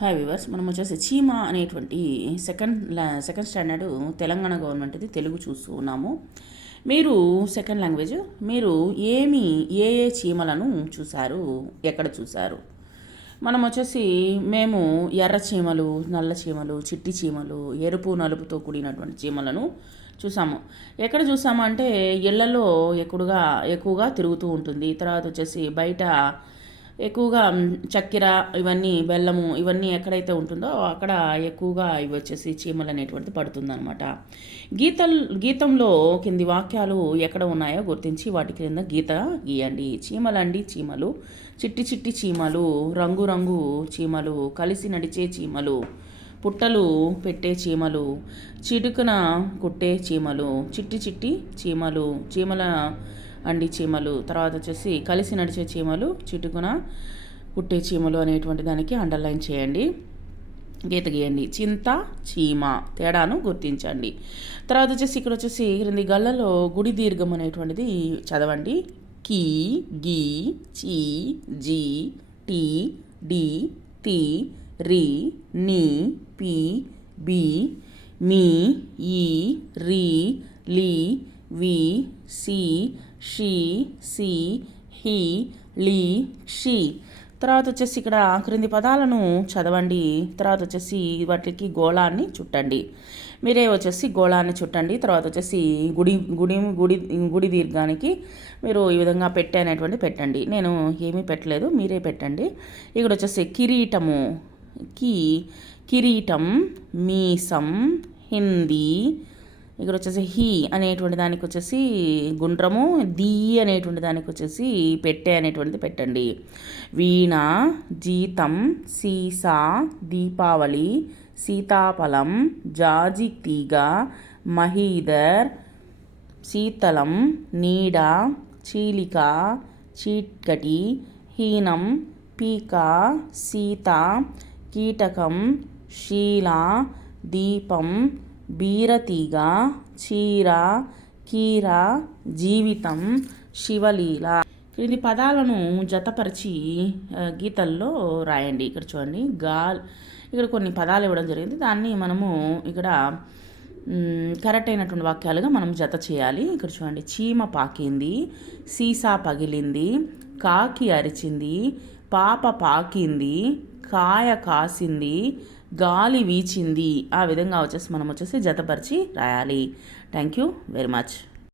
Hi viewers మనం వచ్చేసి చీమ అనేటువంటి సెకండ్ సెకండ్ స్టాండర్డ్ తెలంగాణ గవర్నమెంట్ది తెలుగు చూస్తూ ఉన్నాము. మీరు సెకండ్ లాంగ్వేజ్ మీరు ఏమి ఏ ఏ చీమలను చూశారు ఎక్కడ చూశారు మనం వచ్చేసి మేము ఎర్ర చీమలు నల్ల చీమలు చిట్టి చీమలు ఎరుపు నలుపుతో కూడినటువంటి చీమలను చూసాము. ఎక్కడ చూసాము అంటే ఇళ్ళలో ఎక్కువగా ఎక్కువగా తిరుగుతూ ఉంటుంది. తర్వాత వచ్చేసి బయట ఎక్కువగా చక్కెర ఇవన్నీ బెల్లము ఇవన్నీ ఎక్కడైతే ఉంటుందో అక్కడ ఎక్కువగా ఇవి వచ్చేసి చీమలు అనేటువంటిది పడుతుందనమాట గీతల్ గీతంలో కింది వాక్యాలు ఎక్కడ ఉన్నాయో గుర్తించి వాటి క్రింద గీత గీయండి. చీమలండి చీమలు చిట్టి చిట్టి చీమలు రంగు రంగు చీమలు కలిసి నడిచే చీమలు పుట్టలు పెట్టే చీమలు చిడుకున కుట్టే చీమలు చిట్టి చిట్టి చీమలు చీమల అండి చీమలు. తర్వాత వచ్చేసి కలిసి నడిచే చీమలు చిటుకున కుట్టే చీమలు అనేటువంటి దానికి అండర్లైన్ చేయండి. గీత గీయండి. చింత చీమ తేడాను గుర్తించండి. తర్వాత వచ్చేసి ఇక్కడ వచ్చేసి క్రింది గల్లలో గుడి దీర్ఘం అనేటువంటిది చదవండి. కీ గీ చీ జీ టీ డి తి రి ని పి బి మీ ఈ రి లీ వి సి షీ సి హి లీ షీ తర్వాత వచ్చేసి ఇక్కడ క్రింది పదాలను చదవండి. తర్వాత వచ్చేసి వాటికి గోళాన్ని చుట్టండి. మీరే వచ్చేసి గోళాన్ని చుట్టండి. తర్వాత వచ్చేసి గుడి గుడి గుడి గుడి దీర్ఘానికి మీరు ఈ విధంగా పెట్టే అనేటువంటి పెట్టండి. నేను ఏమీ పెట్టలేదు మీరే పెట్టండి. ఇక్కడ వచ్చేసి కిరీటము. కి కిరీటం మీసం హిందీ ఇక్కడ వచ్చేసి హీ అనేటువంటి దానికి వచ్చేసి గుండ్రము దీ అనేటువంటి దానికి వచ్చేసి పెట్టే అనేటువంటిది పెట్టండి. వీణ జీతం సీసా దీపావళి సీతాఫలం జాజి తీగ మహీదర్ శీతలం నీడ చీలిక చీట్కటి హీనం పీక సీత కీటకం శీల దీపం బీరతీగ చీర కీర జీవితం శివలీల. ఇది పదాలను జతపరిచి గీతల్లో రాయండి. ఇక్కడ చూడండి గాల్. ఇక్కడ కొన్ని పదాలు ఇవ్వడం జరిగింది. దాన్ని మనము ఇక్కడ కరెక్ట్ అయినటువంటి వాక్యాలుగా మనం జత చేయాలి. ఇక్కడ చూడండి చీమ పాకింది సీసా పగిలింది కాకి అరిచింది పాప పాకింది కాయ కాసింది గాలి వీచింది. ఆ విధంగా వచ్చేసి మనం వచ్చేసి జతపరిచి రాయాలి. Thank you very much